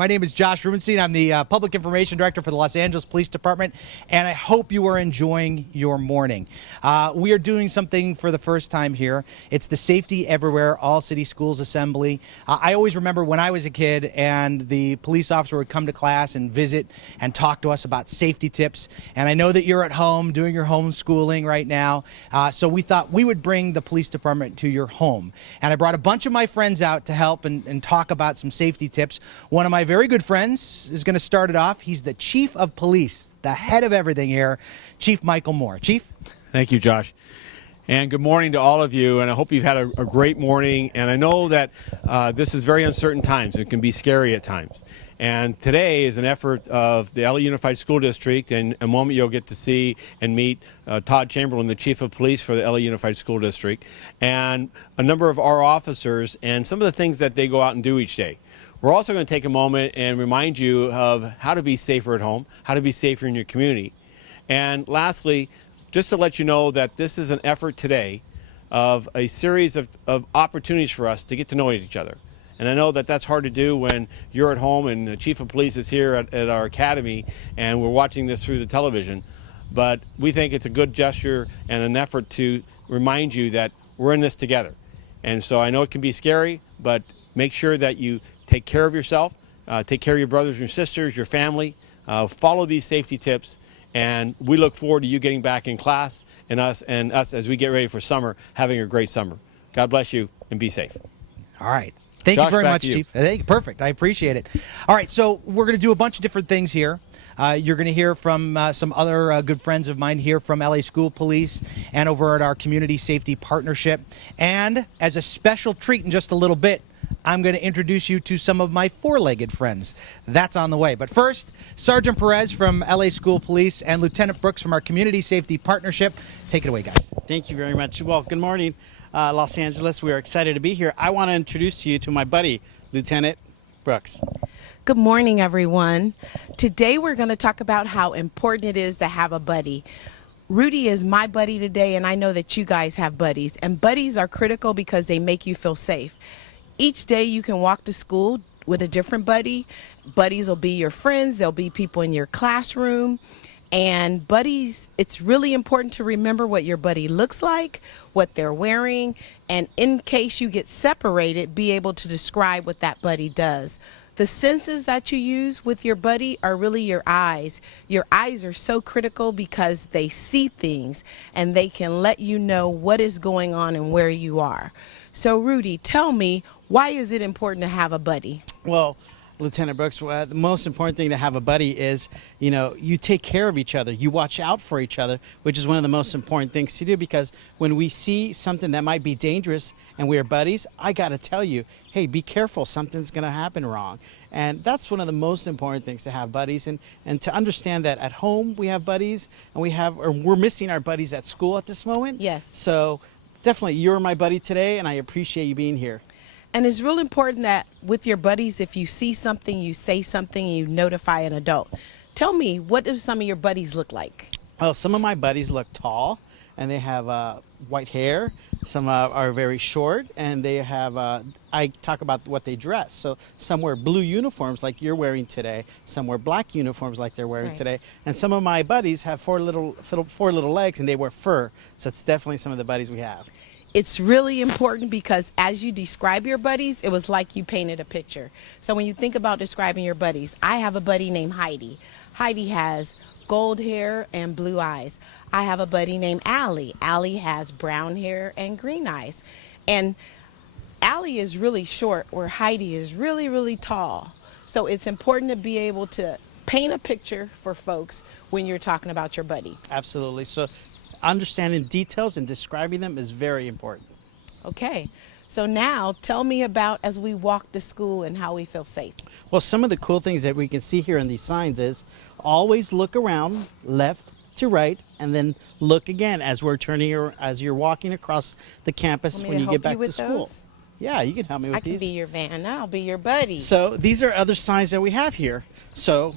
My name is Josh Rubenstein. I'm the Public Information Director for the Los Angeles Police Department, and I hope you are enjoying your morning. We are doing something for the first time here. It's the Safety Everywhere All City Schools Assembly. I always remember when I was a kid and the police officer would come to class and visit and talk to us about safety tips. And I know that you're at home doing your homeschooling right now, so we thought we would bring the police department to your home. And I brought a bunch of my friends out to help and talk about some safety tips. One of my very good friends is going to start it off. He's the Chief of Police, the head of everything here, Chief Michael Moore. Chief? Thank you, Josh. And good morning to all of you, and I hope you've had a great morning. And I know that this is very uncertain times. It can be scary at times. And today is an effort of the LA Unified School District, and in a moment you'll get to see and meet Todd Chamberlain, the Chief of Police for the LA Unified School District, and a number of our officers and some of the things that they go out and do each day. We're also going to take a moment and remind you of how to be safer at home, how to be safer in your community. And lastly, just to let you know that this is an effort today of a series of opportunities for us to get to know each other. And I know that that's hard to do when you're at home and the Chief of Police is here at our academy and we're watching this through the television. But we think it's a good gesture and an effort to remind you that we're in this together. And so I know it can be scary, but make sure that you take care of yourself, take care of your brothers and your sisters, your family, follow these safety tips, and we look forward to you getting back in class and us as we get ready for summer, having a great summer. God bless you and be safe. All right. Thank Josh, you very back much, to you. Chief. Perfect. I appreciate it. All right, so we're going to do a bunch of different things here. You're going to hear from some other good friends of mine here from LA School Police and over at our Community Safety Partnership. And as a special treat in just a little bit, I'm going to introduce you to some of my four-legged friends. That's on the way. But first, Sergeant Perez from LA School Police and Lieutenant Brooks from our Community Safety Partnership. Take it away, guys. Thank you very much. Well, good morning, Los Angeles. We are excited to be here. I want to introduce you to my buddy, Lieutenant Brooks. Good morning, everyone. Today we're going to talk about how important it is to have a buddy. Rudy is my buddy today, and I know that you guys have buddies. And buddies are critical because they make you feel safe. Each day you can walk to school with a different buddy. Buddies will be your friends. They'll be people in your classroom. And buddies, it's really important to remember what your buddy looks like, what they're wearing, and in case you get separated, be able to describe what that buddy does. The senses that you use with your buddy are really your eyes. Your eyes are so critical because they see things and they can let you know what is going on and where you are. So Rudy, tell me, why is it important to have a buddy? Well, Lieutenant Brooks, the most important thing to have a buddy is, you take care of each other. You watch out for each other, which is one of the most important things to do, because when we see something that might be dangerous and we're buddies, I got to tell you, hey, be careful, something's going to happen wrong. And that's one of the most important things, to have buddies and to understand that at home we have buddies and we're missing our buddies at school at this moment. Yes. So definitely you're my buddy today and I appreciate you being here. And it's real important that with your buddies, if you see something, you say something, and you notify an adult. Tell me, what do some of your buddies look like? Well, some of my buddies look tall, and they have white hair. Some are very short, and they have, I talk about what they dress. So some wear blue uniforms like you're wearing today. Some wear black uniforms like they're wearing today. And some of my buddies have four little legs, and they wear fur. So it's definitely some of the buddies we have. It's really important because as you describe your buddies, it was like you painted a picture. So when you think about describing your buddies, I have a buddy named Heidi. Heidi has gold hair and blue eyes. I have a buddy named Allie. Allie has brown hair and green eyes. And Allie is really short, where Heidi is really, really tall. So it's important to be able to paint a picture for folks when you're talking about your buddy. Absolutely. So understanding details and describing them is very important. Okay, so now tell me about as we walk to school and how we feel safe. Well, some of the cool things that we can see here in these signs is always look around left to right and then look again as we're turning or as you're walking across the campus when you get back to school. Those? Yeah, you can help me with these. I can be your van. I'll be your buddy. So these are other signs that we have here. So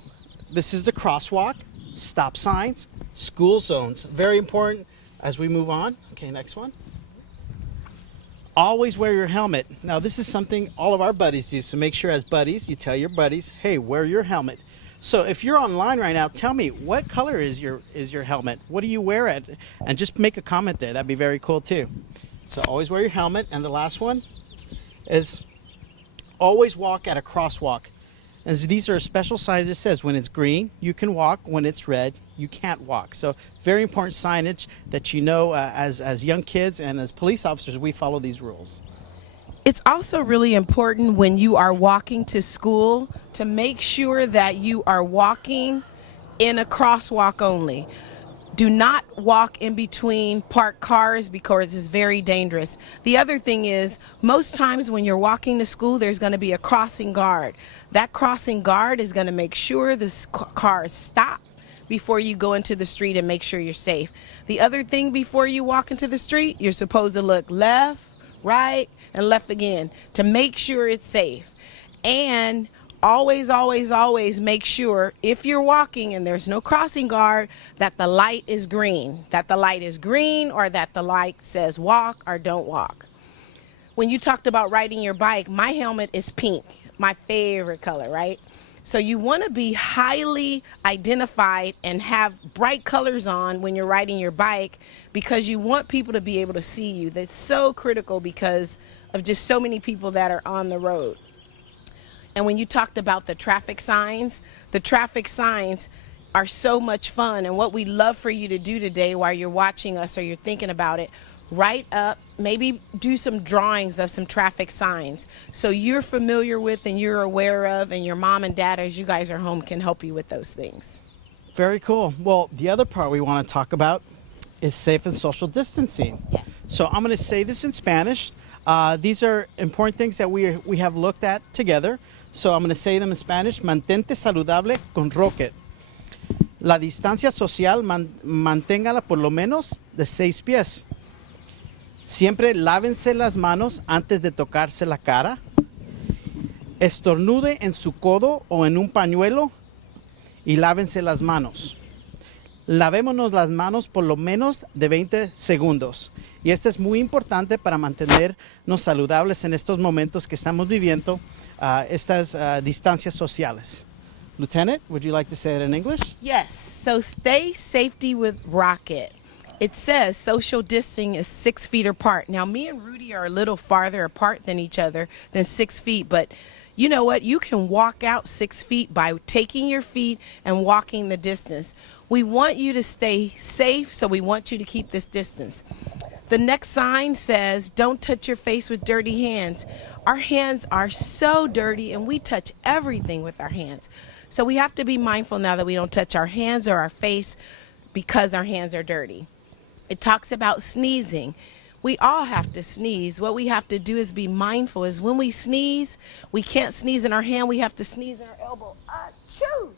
this is the crosswalk, stop signs, school zones. Very important as we move on. Okay, next one. Always wear your helmet. Now, this is something all of our buddies do, so make sure as buddies, you tell your buddies, hey, wear your helmet. So if you're online right now, tell me, what color is your helmet? What do you wear it? And just make a comment there. That'd be very cool too. So always wear your helmet. And the last one is always walk at a crosswalk. And these are special signs that says when it's green, you can walk. When it's red, you can't walk. So very important signage that you know as young kids and as police officers, we follow these rules. It's also really important when you are walking to school to make sure that you are walking in a crosswalk only. Do not walk in between parked cars because it's very dangerous. The other thing is, most times when you're walking to school, there's going to be a crossing guard. That crossing guard is going to make sure the cars stop before you go into the street and make sure you're safe. The other thing, before you walk into the street, you're supposed to look left, right, and left again to make sure it's safe. And always, always, always make sure if you're walking and there's no crossing guard that the light is green. That the light is green, or that the light says walk or don't walk. When you talked about riding your bike, my helmet is pink, my favorite color, right? So you want to be highly identified and have bright colors on when you're riding your bike, because you want people to be able to see you. That's so critical because of just so many people that are on the road. And when you talked about the traffic signs are so much fun. And what we love for you to do today while you're watching us or you're thinking about it, write up, maybe do some drawings of some traffic signs so you're familiar with and you're aware of, and your mom and dad, as you guys are home, can help you with those things. Very cool. Well, the other part we want to talk about is safe and social distancing. Yes. So I'm going to say this in Spanish. These are important things that we have looked at together. So I'm going to say them in Spanish. Mantente saludable con Rocket. La distancia social manténgala por lo menos de 6 pies. Siempre lávense las manos antes de tocarse la cara. Estornude en su codo o en un pañuelo y lávense las manos. Lavémonos las manos por lo menos de 20 segundos. Y esto es muy importante para mantenernos saludables en estos momentos que estamos viviendo, estas distancias sociales. Lieutenant, would you like to say it in English? Yes. So stay safety with Rocket. It says social distancing is 6 feet apart. Now, me and Rudy are a little farther apart than each other than 6 feet, but you know what? You can walk out 6 feet by taking your feet and walking the distance. We want you to stay safe, so we want you to keep this distance. The next sign says, don't touch your face with dirty hands. Our hands are so dirty, and we touch everything with our hands. So we have to be mindful now that we don't touch our hands or our face because our hands are dirty. It talks about sneezing. We all have to sneeze. What we have to do is be mindful is when we sneeze, we can't sneeze in our hand. We have to sneeze in our elbow. Achoo!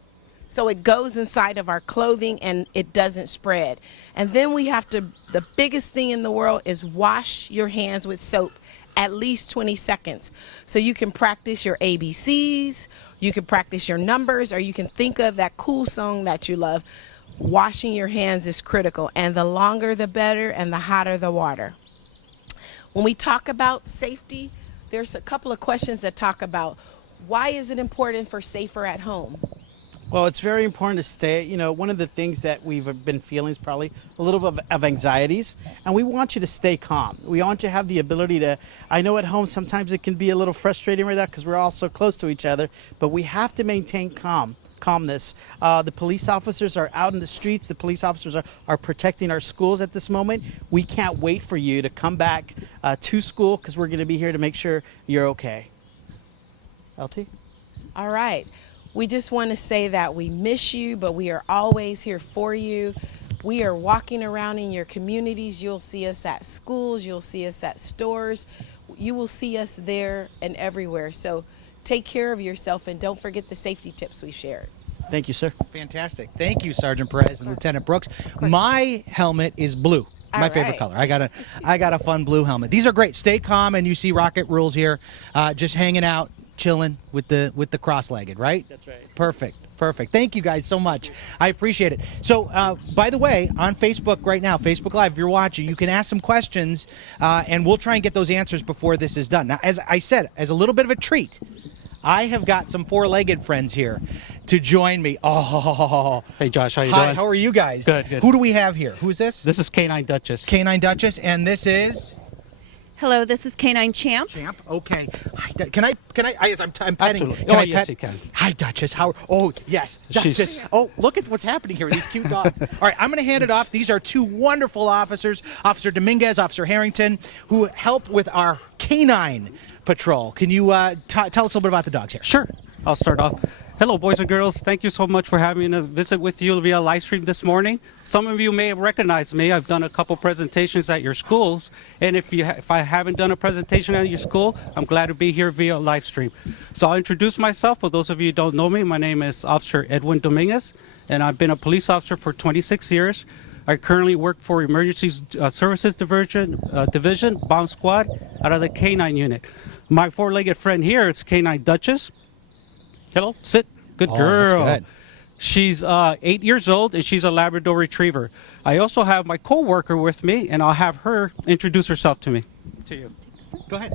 So it goes inside of our clothing and it doesn't spread. And then we have to, the biggest thing in the world is wash your hands with soap at least 20 seconds. So you can practice your ABCs, you can practice your numbers, or you can think of that cool song that you love. Washing your hands is critical, and the longer the better, and the hotter the water. When we talk about safety, there's a couple of questions that talk about why is it important for safer at home? Well, it's very important to stay, one of the things that we've been feeling is probably a little bit of anxieties, and we want you to stay calm. We want you to have the ability to, I know at home sometimes it can be a little frustrating right now because we're all so close to each other, but we have to maintain calmness. The police officers are out in the streets. The police officers are protecting our schools at this moment. We can't wait for you to come back to school because we're going to be here to make sure you're okay. LT? All right. We just want to say that we miss you, but we are always here for you. We are walking around in your communities. You'll see us at schools. You'll see us at stores. You will see us there and everywhere. So take care of yourself and don't forget the safety tips we shared. Thank you, sir. Fantastic. Thank you, Sergeant Perez and Lieutenant Brooks. My helmet is blue. My favorite color. I got a fun blue helmet. These are great. Stay calm, and you see Rocket rules here, just hanging out chilling with the cross-legged, right? That's right. Perfect. Thank you guys so much. I appreciate it. So, by the way, on Facebook right now, Facebook Live, if you're watching, you can ask some questions, and we'll try and get those answers before this is done. Now, as I said, as a little bit of a treat, I have got some four-legged friends here to join me. Oh. Hey, Josh, how you Hi, doing? how are you guys? Good. Who do we have here? Who is this? This is Canine Duchess. Canine Duchess, and this is... Hello, this is Canine Champ. Champ. Okay. Hi, can I? As I'm petting. Absolutely. Can I Yes, pet? you can. Hi, Duchess. How? Oh, yes. She's- Duchess. Oh, look at what's happening here with these cute dogs. All right, I'm going to hand it off. These are two wonderful officers, Officer Dominguez, Officer Harrington, who help with our canine patrol. Can you tell us a little bit about the dogs here? Sure. I'll start off. Hello, boys and girls. Thank you so much for having a visit with you via live stream this morning. Some of you may have recognized me. I've done a couple presentations at your schools, and if I haven't done a presentation at your school, I'm glad to be here via live stream. So I'll introduce myself. For those of you who don't know me, my name is Officer Edwin Dominguez, and I've been a police officer for 26 years. I currently work for Emergency Services Division, Bomb Squad, out of the K9 unit. My four-legged friend here is Canine Duchess. Hello, sit. Good girl. That's good. She's 8 years old, and she's a Labrador Retriever. I also have my co-worker with me, and I'll have her introduce herself to me. To you. Go ahead.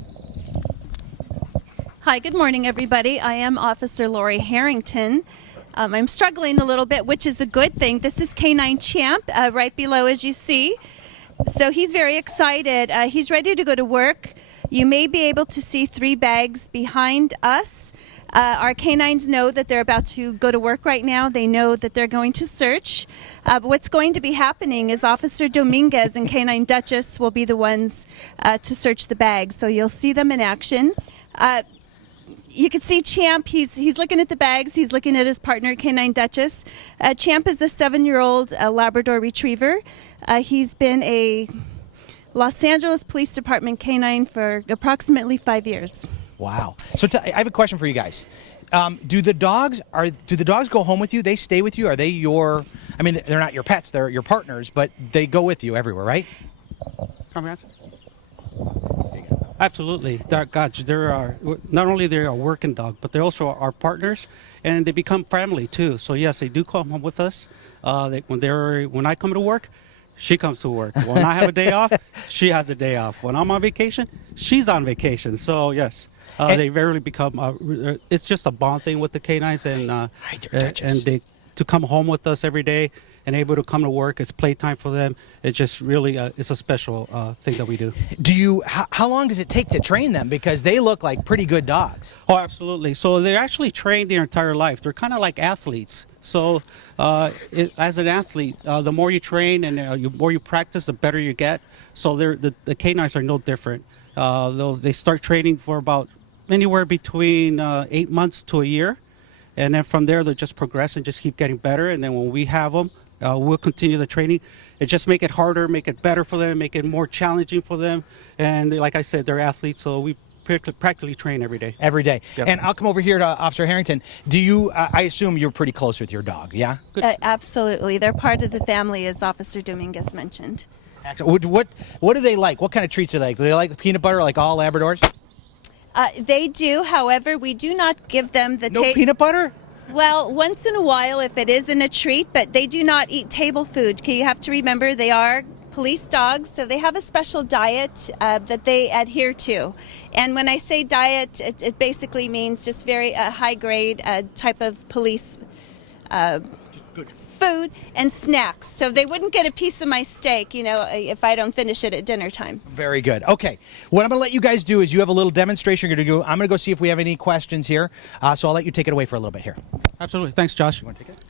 Hi, good morning, everybody. I am Officer Lori Harrington. I'm struggling a little bit, which is a good thing. This is Canine Champ, right below, as you see. So he's very excited. He's ready to go to work. You may be able to see 3 bags behind us. Our canines know that they're about to go to work right now. They know that they're going to search. But what's going to be happening is Officer Dominguez and Canine Duchess will be the ones to search the bags. So you'll see them in action. You can see Champ. He's looking at the bags. He's looking at his partner, Canine Duchess. Champ is a 7-year-old Labrador Retriever. He's been a Los Angeles Police Department canine for approximately 5 years. Wow. So I have a question for you guys. Do the dogs go home with you? They stay with you? Are they your? I mean, they're not your pets. They're your partners, but they go with you everywhere, right? Come here. Absolutely. Gosh, not only they're a working dog, but they also are our partners, and they become family too. So yes, they do come home with us. When I come to work, she comes to work. When I have a day off, she has a day off. When I'm on vacation, she's on vacation. So yes, they rarely become. It's just a bond thing with the canines, and they to come home with us every day and able to come to work. It's playtime for them. It just really it's a special thing that we do. How long does it take to train them? Because they look like pretty good dogs. Oh, absolutely. So they're actually trained their entire life. They're kind of like athletes. So as an athlete, the more you train and the more you practice, the better you get. So the canines are no different. They start training for about anywhere between 8 months to a year. And then from there, they'll just progress and just keep getting better. And then when we have them, we'll continue the training. It just make it harder, make it better for them, make it more challenging for them. And like I said, they're athletes, so we practically train every day. Every day. Yep. And I'll come over here to Officer Harrington. Do you? I assume you're pretty close with your dog, yeah? Absolutely. They're part of the family, as Officer Dominguez mentioned. Excellent. What do they like? What kind of treats do they like? Do they like the peanut butter like all Labradors? They do. However, we do not give them the No peanut butter? Well, once in a while if it isn't a treat, but they do not eat table food. You have to remember they are police dogs, so they have a special diet that they adhere to. And when I say diet, it basically means just very high grade type of police food and snacks. So they wouldn't get a piece of my steak, if I don't finish it at dinner time. Very good. Okay. What I'm going to let you guys do is you have a little demonstration you're going to do. I'm going to go see if we have any questions here. So I'll let you take it away for a little bit here. Absolutely. Thanks, Josh. You want to take it?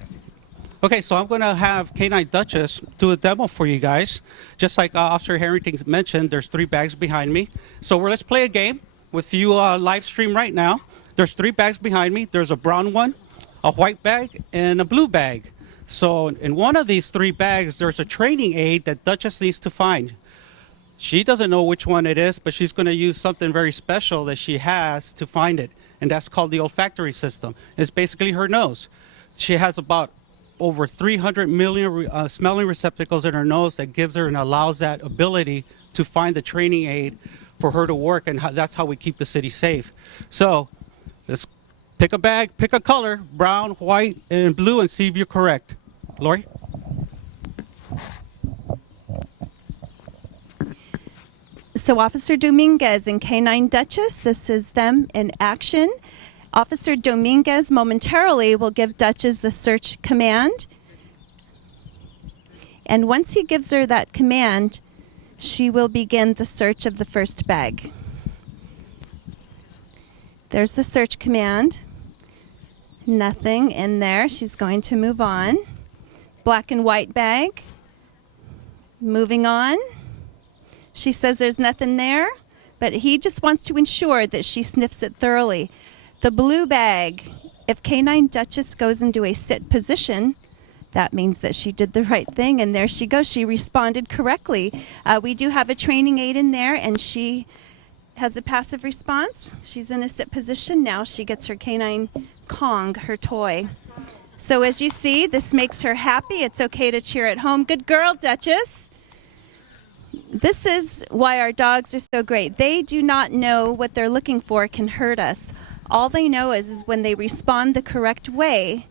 Okay, so I'm going to have Canine Duchess do a demo for you guys. Just like Officer Harrington mentioned, there's 3 bags behind me. So let's play a game with you live stream right now. There's 3 bags behind me. There's a brown one, a white bag, and a blue bag. So in one of these 3 bags, there's a training aid that Duchess needs to find. She doesn't know which one it is, but she's going to use something very special that she has to find it, and that's called the olfactory system. It's basically her nose. She has about over 300 million smelling receptacles in her nose that gives her and allows that ability to find the training aid for her to work, and that's how we keep the city safe. So Let's pick a bag, pick a color, brown, white, and blue, and see if you're correct. Lori? So Officer Dominguez and Canine Duchess, this is them in action. Officer Dominguez momentarily will give Duchess the search command. And once he gives her that command, she will begin the search of the first bag. There's the search command. Nothing in there. She's going to move on. Black and white bag. Moving on. She says there's nothing there, but he just wants to ensure that she sniffs it thoroughly. The blue bag, if Canine Duchess goes into a sit position, that means that she did the right thing, and there she goes. She responded correctly. We do have a training aid in there, and she has a passive response. She's in a sit position. Now she gets her canine Kong, her toy. So as you see, this makes her happy. It's okay to cheer at home. Good girl, Duchess. This is why our dogs are so great. They do not know what they're looking for can hurt us. All they know is when they respond the correct way,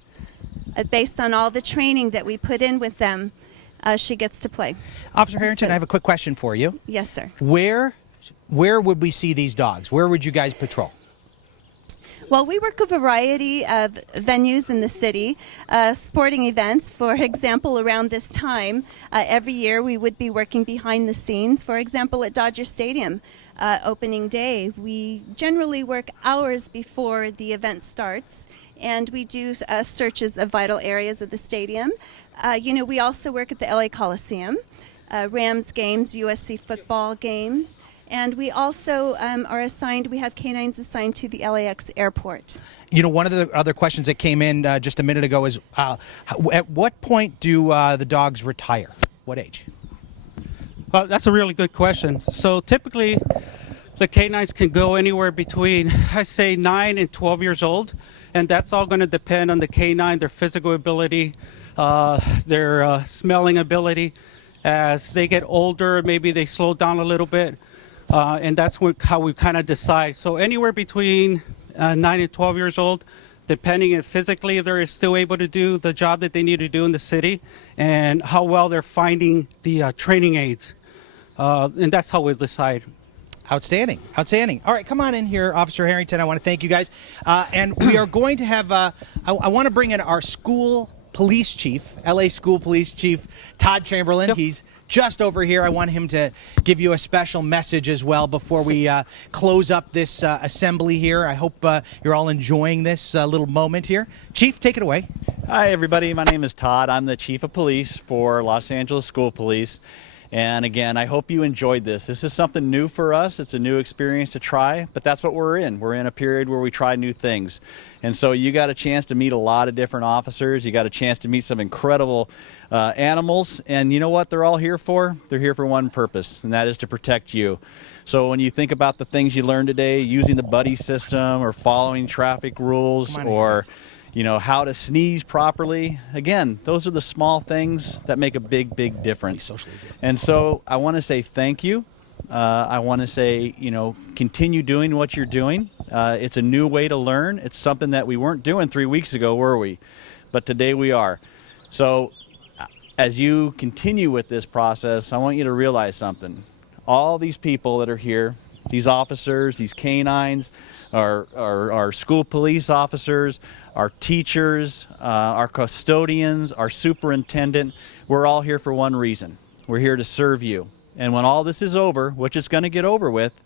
based on all the training that we put in with them, she gets to play. Officer Harrington, I have a quick question for you. Yes, sir. Where would we see these dogs? Where would you guys patrol? Well, we work a variety of venues in the city, sporting events. For example, around this time, every year we would be working behind the scenes. For example, at Dodger Stadium, opening day, we generally work hours before the event starts, and we do searches of vital areas of the stadium. We also work at the LA Coliseum, Rams games, USC football games. And we also we have canines assigned to the LAX airport. One of the other questions that came in just a minute ago is, at what point do the dogs retire? What age? Well, that's a really good question. So typically, the canines can go anywhere between, I say, 9 and 12 years old. And that's all going to depend on the canine, their physical ability, their smelling ability. As they get older, maybe they slow down a little bit. And that's how we kind of decide. So anywhere between 9 and 12 years old, depending if physically they're still able to do the job that they need to do in the city, and how well they're finding the training aids. And that's how we decide. Outstanding. Outstanding. All right, come on in here, Officer Harrington. I want to thank you guys. And we are going to have, I want to bring in our school police chief, LA School Police Chief, Todd Chamberlain. Yep. He's just over here. I want him to give you a special message as well before we close up this assembly here. I hope you're all enjoying this little moment here. Chief, take it away. Hi, everybody. My name is Todd. I'm the Chief of Police for Los Angeles School Police. And again, I hope you enjoyed this. This is something new for us. It's a new experience to try, but that's what we're in. We're in a period where we try new things. And so you got a chance to meet a lot of different officers. You got a chance to meet some incredible animals. And you know what they're all here for? They're here for one purpose, and that is to protect you. So when you think about the things you learned today, using the buddy system or following traffic rules or how to sneeze properly. Again, those are the small things that make a big, big difference. And so I want to say thank you. I want to say, continue doing what you're doing. It's a new way to learn. It's something that we weren't doing 3 weeks ago, were we? But today we are. So as you continue with this process, I want you to realize something. All these people that are here, these officers, these canines, our school police officers, our teachers, our custodians, our superintendent, we're all here for one reason. We're here to serve you. And when all this is over, which it's going to get over with,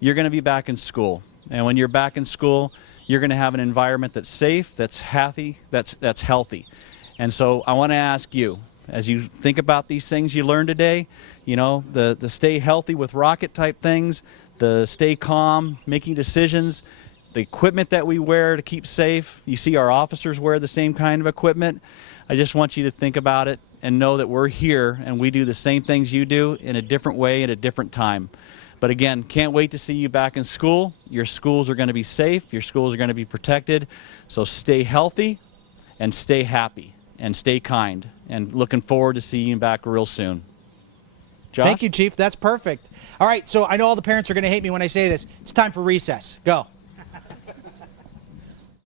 you're going to be back in school. And when you're back in school, you're going to have an environment that's safe, that's happy, that's healthy. And so I want to ask you, as you think about these things you learned today, the stay healthy with rocket type things, the stay calm, making decisions, the equipment that we wear to keep safe. You see our officers wear the same kind of equipment. I just want you to think about it and know that we're here and we do the same things you do in a different way at a different time. But again, can't wait to see you back in school. Your schools are going to be safe. Your schools are going to be protected. So stay healthy and stay happy and stay kind. And looking forward to seeing you back real soon. Josh? Thank you, Chief. That's perfect. All right, so I know all the parents are going to hate me when I say this. It's time for recess. Go.